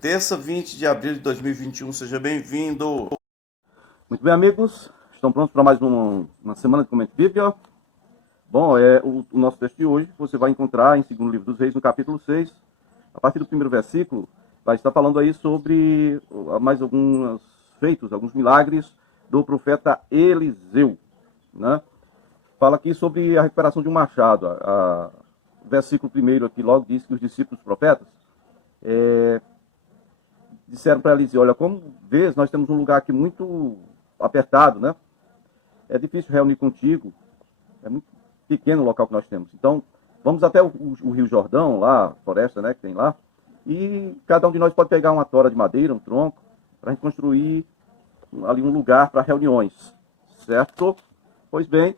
Terça, 20 de abril de 2021, seja bem-vindo. Muito bem, amigos. Estão prontos para mais uma semana de Comente Bíblia? Bom, o nosso texto de hoje você vai encontrar em 2º Livro dos Reis, no capítulo 6. A partir do primeiro versículo, vai estar falando aí sobre mais alguns feitos, alguns milagres do profeta Eliseu, né? Fala aqui sobre a recuperação de um machado. O versículo primeiro aqui logo diz que os discípulos profetas disseram para Eliseu: olha, como vês, nós temos um lugar aqui muito apertado, né? É difícil reunir contigo, é muito pequeno o local que nós temos. Então, vamos até o Rio Jordão, lá, a floresta, né, que tem lá, e cada um de nós pode pegar uma tora de madeira, um tronco, para a gente construir ali um lugar para reuniões, certo? Pois bem,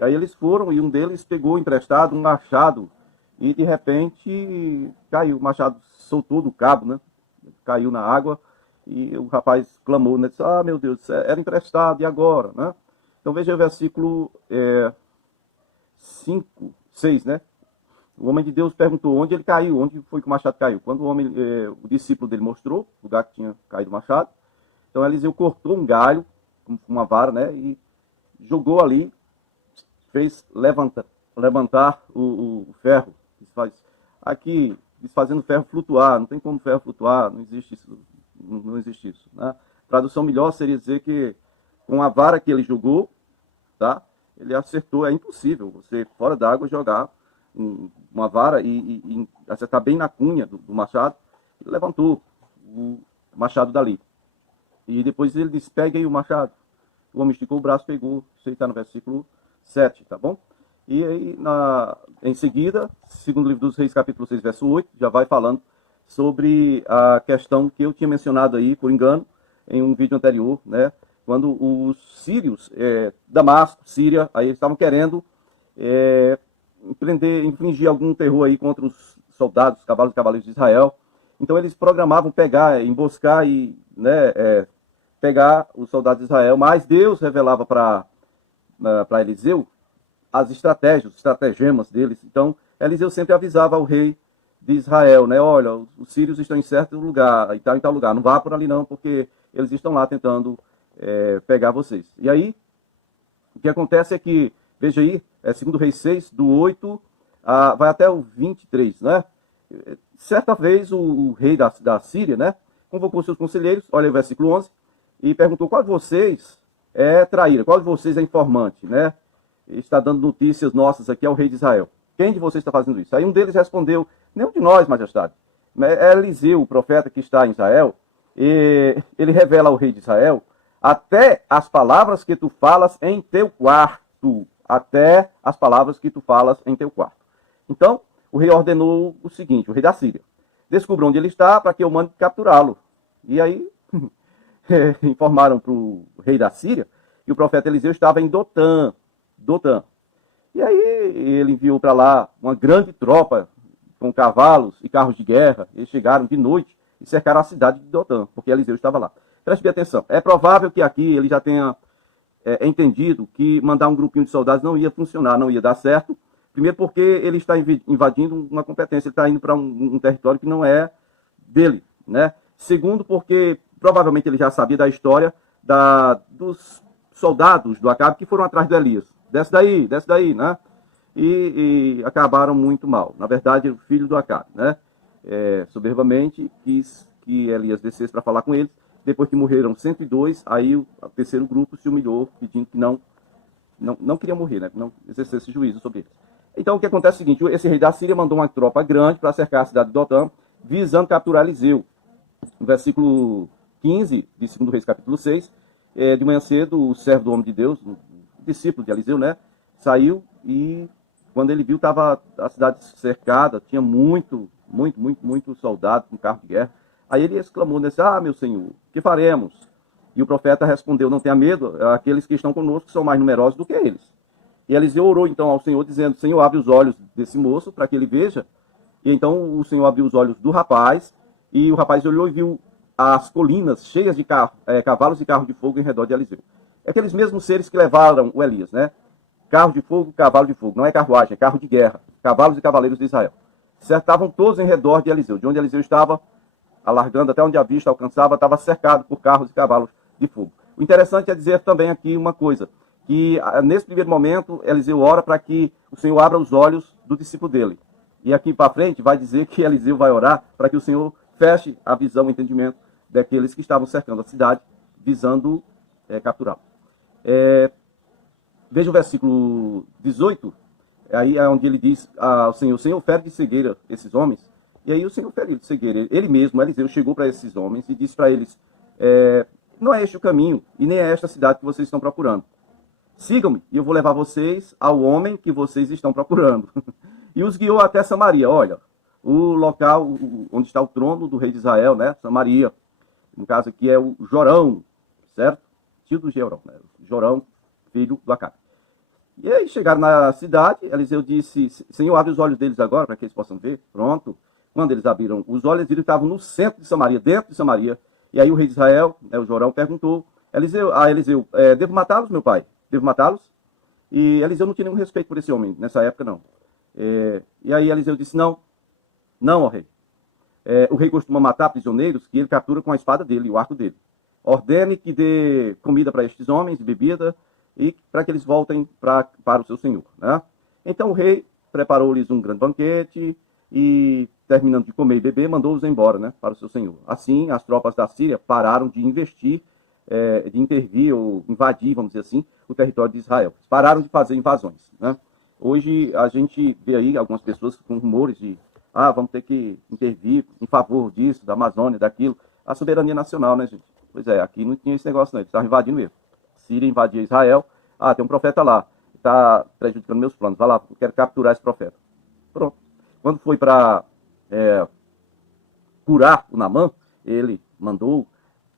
aí eles foram e um deles pegou emprestado um machado e de repente caiu, o machado soltou do cabo, né? Caiu na água e o rapaz clamou, né? Disse: ah, meu Deus, era emprestado, e agora, né? Então veja o versículo 5, 6, né? O homem de Deus perguntou onde ele caiu, onde foi que o machado caiu. Quando o discípulo dele mostrou o lugar que tinha caído o machado, então Eliseu cortou um galho com uma vara, né? E jogou ali, fez levantar o ferro. Aqui, fazendo ferro flutuar, não tem como ferro flutuar, não existe isso, não existe isso, né? Tradução melhor seria dizer que com a vara que ele jogou, tá? Ele acertou, é impossível você fora d'água jogar uma vara e acertar bem na cunha do machado. Ele levantou o machado dali. E depois ele disse: pegue aí o machado. O homem esticou o braço, pegou. Isso aí está no versículo 7, tá bom? E aí, em seguida, 2º Livro dos Reis, capítulo 6, verso 8, já vai falando sobre a questão que eu tinha mencionado aí, por engano, em um vídeo anterior, né? Quando os sírios, Damasco, Síria, aí eles estavam querendo infligir algum terror aí contra os soldados, os cavalos e cavaleiros de Israel. Então eles programavam pegar, emboscar e pegar os soldados de Israel, mas Deus revelava para Eliseu as estratégias, os estratagemas deles. Então, Eliseu sempre avisava ao rei de Israel, né? Olha, os sírios estão em certo lugar, em tal lugar, não vá por ali não, porque eles estão lá tentando pegar vocês. E aí, o que acontece é que, veja aí, 2º Reis 6, do 8, vai até o 23, né? Certa vez, o rei da Síria, né, convocou seus conselheiros, olha o versículo 11, e perguntou: qual de vocês é traíra, qual de vocês é informante, né? Está dando notícias nossas aqui ao rei de Israel. Quem de vocês está fazendo isso? Aí um deles respondeu: nenhum de nós, majestade. É Eliseu, o profeta que está em Israel, e ele revela ao rei de Israel até as palavras que tu falas em teu quarto. Até as palavras que tu falas em teu quarto. Então, o rei ordenou o seguinte, o rei da Síria: descubra onde ele está para que eu mande capturá-lo. E aí, informaram para o rei da Síria que o profeta Eliseu estava em Dotã. E aí ele enviou para lá uma grande tropa com cavalos e carros de guerra. Eles chegaram de noite e cercaram a cidade de Dotã, porque Eliseu estava lá. Preste bem atenção. É provável que aqui ele já tenha entendido que mandar um grupinho de soldados não ia funcionar, não ia dar certo. Primeiro porque ele está invadindo uma competência, ele está indo para um território que não é dele, né? Segundo porque provavelmente ele já sabia da história dos soldados do Acabe que foram atrás do Elias. Desce daí, né? E acabaram muito mal. Na verdade, o filho do Acabe, né? Soberbamente quis que Elias descesse para falar com eles. Depois que morreram 102, aí o terceiro grupo se humilhou, pedindo que não queria morrer, né? Não exercesse juízo sobre eles. Então o que acontece é o seguinte: esse rei da Síria mandou uma tropa grande para cercar a cidade de Dotã, visando capturar Eliseu. No versículo 15 de 2º Reis, capítulo 6, de manhã cedo, o servo do homem de Deus, o discípulo de Eliseu, né, saiu e quando ele viu, estava a cidade cercada, tinha muito soldado com carro de guerra. Aí ele exclamou, né: ah, meu senhor, que faremos? E o profeta respondeu: não tenha medo, aqueles que estão conosco são mais numerosos do que eles. E Eliseu orou então ao Senhor, dizendo: Senhor, abre os olhos desse moço para que ele veja. E então o Senhor abriu os olhos do rapaz, e o rapaz olhou e viu as colinas cheias de cavalos e carros de fogo em redor de Eliseu. É aqueles mesmos seres que levaram o Elias, né? Carro de fogo, cavalo de fogo. Não é carruagem, é carro de guerra. Cavalos e cavaleiros de Israel. Estavam todos em redor de Eliseu. De onde Eliseu estava, alargando até onde a vista alcançava, estava cercado por carros e cavalos de fogo. O interessante é dizer também aqui uma coisa, que nesse primeiro momento Eliseu ora para que o Senhor abra os olhos do discípulo dele. E aqui para frente vai dizer que Eliseu vai orar para que o Senhor feche a visão, o entendimento daqueles que estavam cercando a cidade, visando capturá-lo. Veja o versículo 18, aí é onde ele diz ao Senhor, o Senhor fere de cegueira esses homens. E aí o Senhor feriu de cegueira. Ele mesmo, Eliseu, chegou para esses homens e disse para eles, não é este o caminho e nem é esta cidade que vocês estão procurando. Sigam-me e eu vou levar vocês ao homem que vocês estão procurando. E os guiou até Samaria. Olha, o local onde está o trono do rei de Israel, né? Samaria. No caso aqui é o Jorão, certo? Tio do Georão, né? Jorão, filho do Acabe. E aí chegaram na cidade, Eliseu disse, Senhor, abre os olhos deles agora para que eles possam ver. Pronto. Quando eles abriram os olhos, eles estavam no centro de Samaria, dentro de Samaria. E aí o rei de Israel, né, o Jorão, perguntou a Eliseu, devo matá-los, meu pai? Devo matá-los? E Eliseu não tinha nenhum respeito por esse homem, nessa época não. E aí Eliseu disse, não, ó rei. O rei costuma matar prisioneiros que ele captura com a espada dele, o arco dele. Ordene que dê comida para estes homens, bebida, e para que eles voltem para o seu senhor. Né? Então o rei preparou-lhes um grande banquete e, terminando de comer e beber, mandou-os embora, né, para o seu senhor. Assim, as tropas da Síria pararam de investir, de intervir ou invadir, vamos dizer assim, o território de Israel. Pararam de fazer invasões. Né? Hoje a gente vê aí algumas pessoas com rumores de vamos ter que intervir em favor disso, da Amazônia, daquilo. A soberania nacional, né, gente? Pois é, aqui não tinha esse negócio não, eles estavam invadindo mesmo. Síria invadia Israel, tem um profeta lá, está prejudicando meus planos, vai lá, eu quero capturar esse profeta. Pronto. Quando foi para curar o Naamã, ele mandou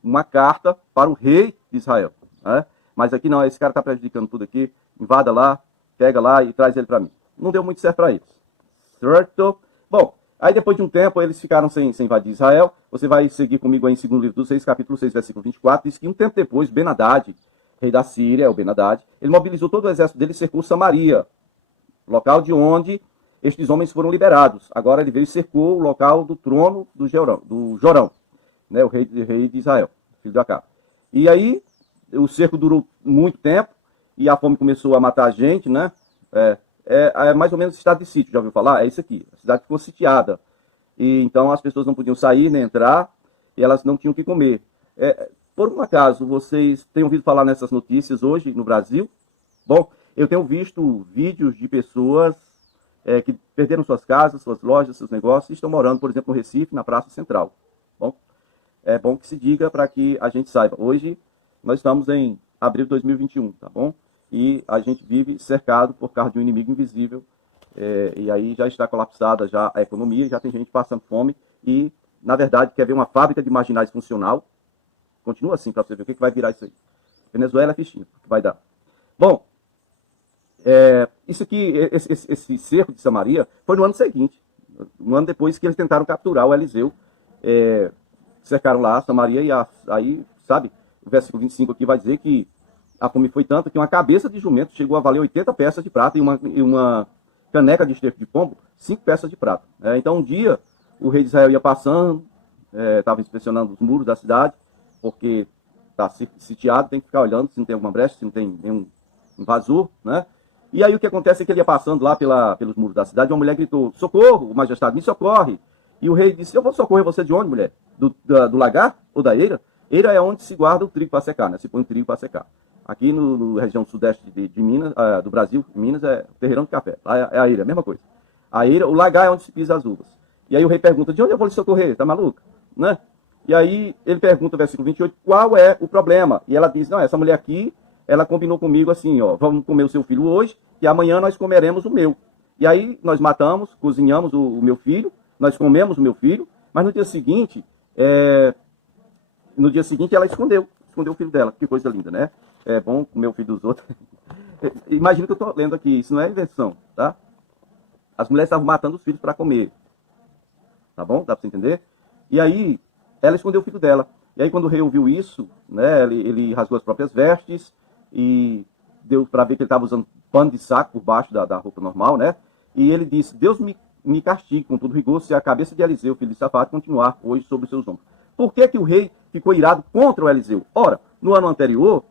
uma carta para o rei de Israel. Né? Mas aqui não, esse cara está prejudicando tudo aqui, invada lá, pega lá e traz ele para mim. Não deu muito certo para eles. Certo? Bom, aí depois de um tempo eles ficaram sem invadir Israel. Você vai seguir comigo aí em 2 livro dos Reis, capítulo 6, versículo 24. Diz que um tempo depois, Ben-Hadad, rei da Síria, o Ben-Hadad, ele mobilizou todo o exército dele e cercou Samaria, local de onde estes homens foram liberados. Agora ele veio e cercou o local do trono do Jorão, né, o rei de Israel, filho de Acabe. E aí o cerco durou muito tempo e a fome começou a matar a gente, né? É mais ou menos estado de sítio, já ouviu falar? É isso aqui. A cidade ficou sitiada. E então as pessoas não podiam sair nem entrar e elas não tinham o que comer. Por um acaso, vocês têm ouvido falar nessas notícias hoje no Brasil? Bom, eu tenho visto vídeos de pessoas que perderam suas casas, suas lojas, seus negócios e estão morando, por exemplo, no Recife, na Praça Central. Bom, é bom que se diga para que a gente saiba. Hoje nós estamos em abril de 2021, tá bom? E a gente vive cercado por causa de um inimigo invisível, e aí já está colapsada já a economia, já tem gente passando fome e, na verdade, quer ver uma fábrica de marginais funcional. Continua assim para você ver o que vai virar isso aí. Venezuela é fichinha, o que vai dar. Bom, isso aqui, esse cerco de Samaria foi no ano seguinte, um ano depois que eles tentaram capturar o Eliseu, cercaram lá Samaria e aí, sabe, o versículo 25 aqui vai dizer que a fome foi tanta que uma cabeça de jumento chegou a valer 80 peças de prata e uma caneca de esterco de pombo, 5 peças de prata. Então um dia o rei de Israel ia passando, estava inspecionando os muros da cidade, porque está sitiado, tem que ficar olhando se não tem alguma brecha, se não tem nenhum invasor, né? E aí o que acontece é que ele ia passando lá pelos muros da cidade, uma mulher gritou, socorro, majestade, me socorre. E o rei disse, eu vou socorrer você de onde, mulher? Do lagar ou da eira? Eira é onde se guarda o trigo para secar, né? Se põe o trigo para secar. Aqui no região sudeste de Minas, do Brasil, Minas é terreirão de café. Lá é a eira, a mesma coisa. A eira, o lagar é onde se pisa as uvas. E aí o rei pergunta, de onde eu vou lhe socorrer? Tá maluca? Né? E aí ele pergunta, versículo 28, qual é o problema? E ela diz, não, essa mulher aqui, ela combinou comigo assim, ó, vamos comer o seu filho hoje e amanhã nós comeremos o meu. E aí nós matamos, cozinhamos o meu filho, nós comemos o meu filho, mas no dia seguinte ela escondeu o filho dela. Que coisa linda, né? É bom comer o filho dos outros. Imagina que eu estou lendo aqui, isso não é invenção, tá? As mulheres estavam matando os filhos para comer. Tá bom? Dá para você entender? E aí, ela escondeu o filho dela. E aí, quando o rei ouviu isso, né, ele rasgou as próprias vestes e deu para ver que ele estava usando pano de saco por baixo da roupa normal, né? E ele disse, Deus me me castigue com todo rigor se a cabeça de Eliseu, filho de Safate, continuar hoje sobre os seus ombros. Por que que o rei ficou irado contra o Eliseu? Ora, no ano anterior,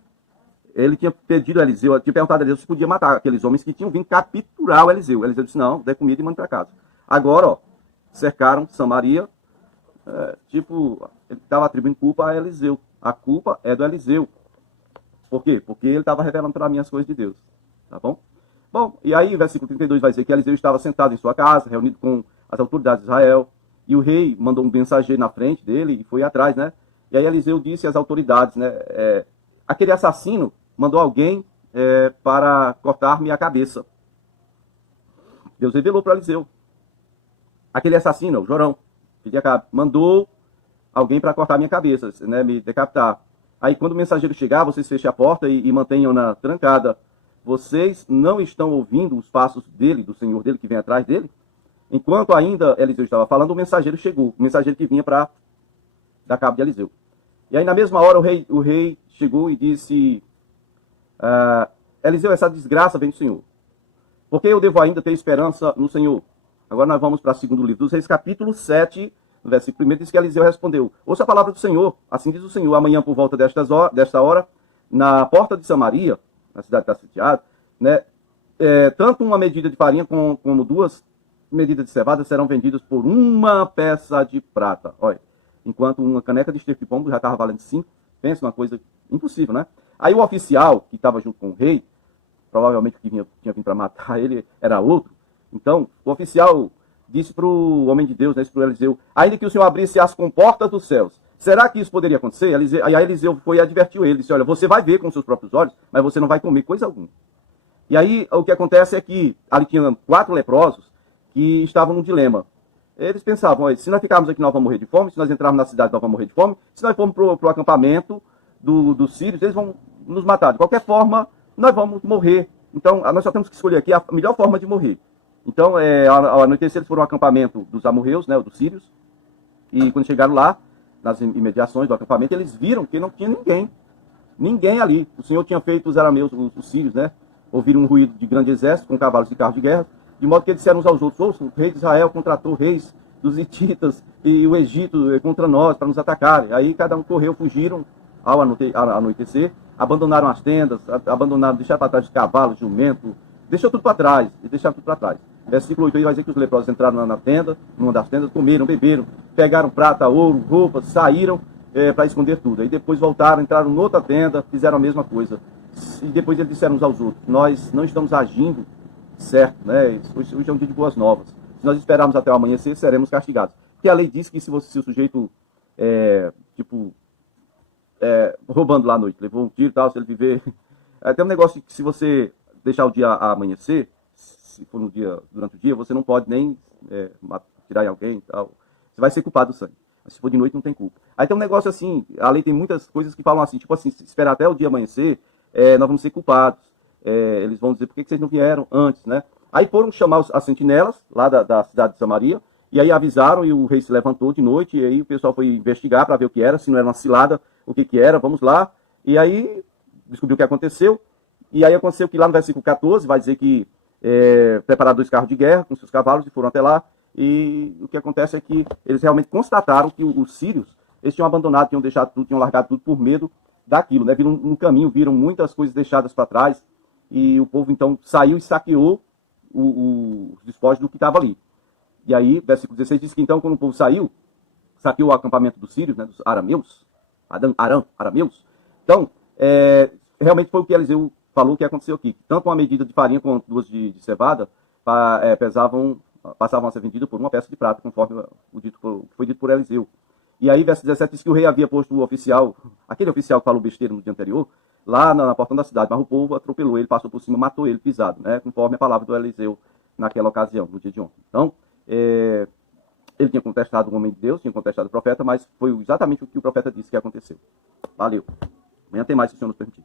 ele tinha pedido a Eliseu, tinha perguntado a Eliseu se podia matar aqueles homens que tinham vindo capturar o Eliseu. O Eliseu disse, não, dê comida e manda para casa. Agora, ó, cercaram Samaria, ele estava atribuindo culpa a Eliseu. A culpa é do Eliseu. Por quê? Porque ele estava revelando para mim as coisas de Deus. Tá bom? Bom, e aí, versículo 32 vai dizer que Eliseu estava sentado em sua casa, reunido com as autoridades de Israel, e o rei mandou um mensageiro na frente dele e foi atrás, né? E aí Eliseu disse às autoridades, né? Aquele assassino mandou alguém para cortar-me a cabeça. Deus revelou para Eliseu. Aquele assassino, o Jorão, filho de Acabe, mandou alguém para cortar minha cabeça, né? Me decapitar. Aí quando o mensageiro chegar, vocês fechem a porta e mantenham-na trancada. Vocês não estão ouvindo os passos dele, do senhor dele, que vem atrás dele? Enquanto ainda Eliseu estava falando, o mensageiro chegou. O mensageiro que vinha para dar cabo de Eliseu. E aí, na mesma hora, o rei chegou e disse, Eliseu, essa desgraça vem do Senhor. Porque eu devo ainda ter esperança no Senhor. Agora nós vamos para o segundo livro dos Reis, capítulo 7, no versículo 1, diz que Eliseu respondeu, ouça a palavra do Senhor, assim diz o Senhor, amanhã por volta desta hora, na porta de Samaria, na cidade que está sitiada, né, tanto uma medida de farinha como 2 medidas de cevada serão vendidas por 1 peça de prata. Olha, enquanto uma caneca de esterco de pombo já estava valendo 5, pensa uma coisa impossível, né? Aí o oficial que estava junto com o rei, provavelmente que tinha vindo para matar ele era outro. Então, o oficial disse para o homem de Deus, né, para o Eliseu, ainda que o Senhor abrisse as comportas dos céus, será que isso poderia acontecer? Aí Eliseu foi e advertiu ele, disse, olha, você vai ver com seus próprios olhos, mas você não vai comer coisa alguma. E aí o que acontece é que ali tinha 4 leprosos que estavam num dilema. Eles pensavam, olha, se nós ficarmos aqui nós vamos morrer de fome, se nós entrarmos na cidade nós vamos morrer de fome, se nós formos para o acampamento dos sírios, eles vão nos matar. De qualquer forma, nós vamos morrer. Então, nós só temos que escolher aqui a melhor forma de morrer. Então, ao anoitecer, eles foram ao acampamento dos amorreus, né, dos sírios, e quando chegaram lá, nas imediações do acampamento, eles viram que não tinha ninguém ali. O Senhor tinha feito os arameus, os sírios, né, ouviram um ruído de grande exército com cavalos e carros de guerra, de modo que eles disseram uns aos outros, ouça, o rei de Israel contratou reis dos hititas e o Egito contra nós, para nos atacarem. Aí cada um correu, fugiram ao anoitecer, abandonaram as tendas, deixaram para trás os cavalos, jumento, deixou tudo para trás, e deixaram tudo para trás. Versículo 8 aí vai dizer que os leprosos entraram na tenda, numa das tendas, comeram, beberam, pegaram prata, ouro, roupas, saíram para esconder tudo. Aí depois voltaram, entraram noutra tenda, fizeram a mesma coisa. E depois eles disseram uns aos outros, nós não estamos agindo certo, né? Hoje é um dia de boas novas. Se nós esperarmos até o amanhecer, seremos castigados. Porque a lei diz que se o sujeito, roubando lá à noite, levou um tiro e tal, se ele viver... Tem um negócio que se você deixar o dia amanhecer, se for durante o dia, você não pode nem tirar em alguém e tal. Você vai ser culpado do sangue. Mas se for de noite, não tem culpa. Aí tem um negócio assim, a lei tem muitas coisas que falam assim, tipo assim, se esperar até o dia amanhecer, nós vamos ser culpados. Eles vão dizer, por que vocês não vieram antes, né? Aí foram chamar as sentinelas, lá da cidade de Samaria, e aí avisaram, e o rei se levantou de noite, e aí o pessoal foi investigar para ver o que era, se não era uma cilada, o que era, vamos lá. E aí descobriu o que aconteceu, e aí aconteceu que lá no versículo 14, vai dizer que prepararam 2 carros de guerra com seus cavalos e foram até lá, e o que acontece é que eles realmente constataram que os sírios, eles tinham abandonado, tinham deixado tudo, tinham largado tudo por medo daquilo, né? Viram no caminho, viram muitas coisas deixadas para trás, e o povo então saiu e saqueou os despojos do que estava ali. E aí, versículo 16 diz que então, quando o povo saiu, saqueou o acampamento dos sírios, né, dos arameus, arameus. Então, realmente foi o que Eliseu falou que aconteceu aqui. Tanto uma medida de farinha quanto 2 de cevada passavam a ser vendidas por 1 peça de prata, conforme foi dito por Eliseu. E aí, verso 17 diz que o rei havia posto o oficial, aquele oficial que falou besteira no dia anterior, lá na porta da cidade, mas o povo atropelou ele, passou por cima, matou ele, pisado, né? Conforme a palavra do Eliseu naquela ocasião, no dia de ontem. Então, ele tinha contestado o homem de Deus, tinha contestado o profeta, mas foi exatamente o que o profeta disse que aconteceu. Valeu. Amanhã tem mais, se o Senhor nos permitir.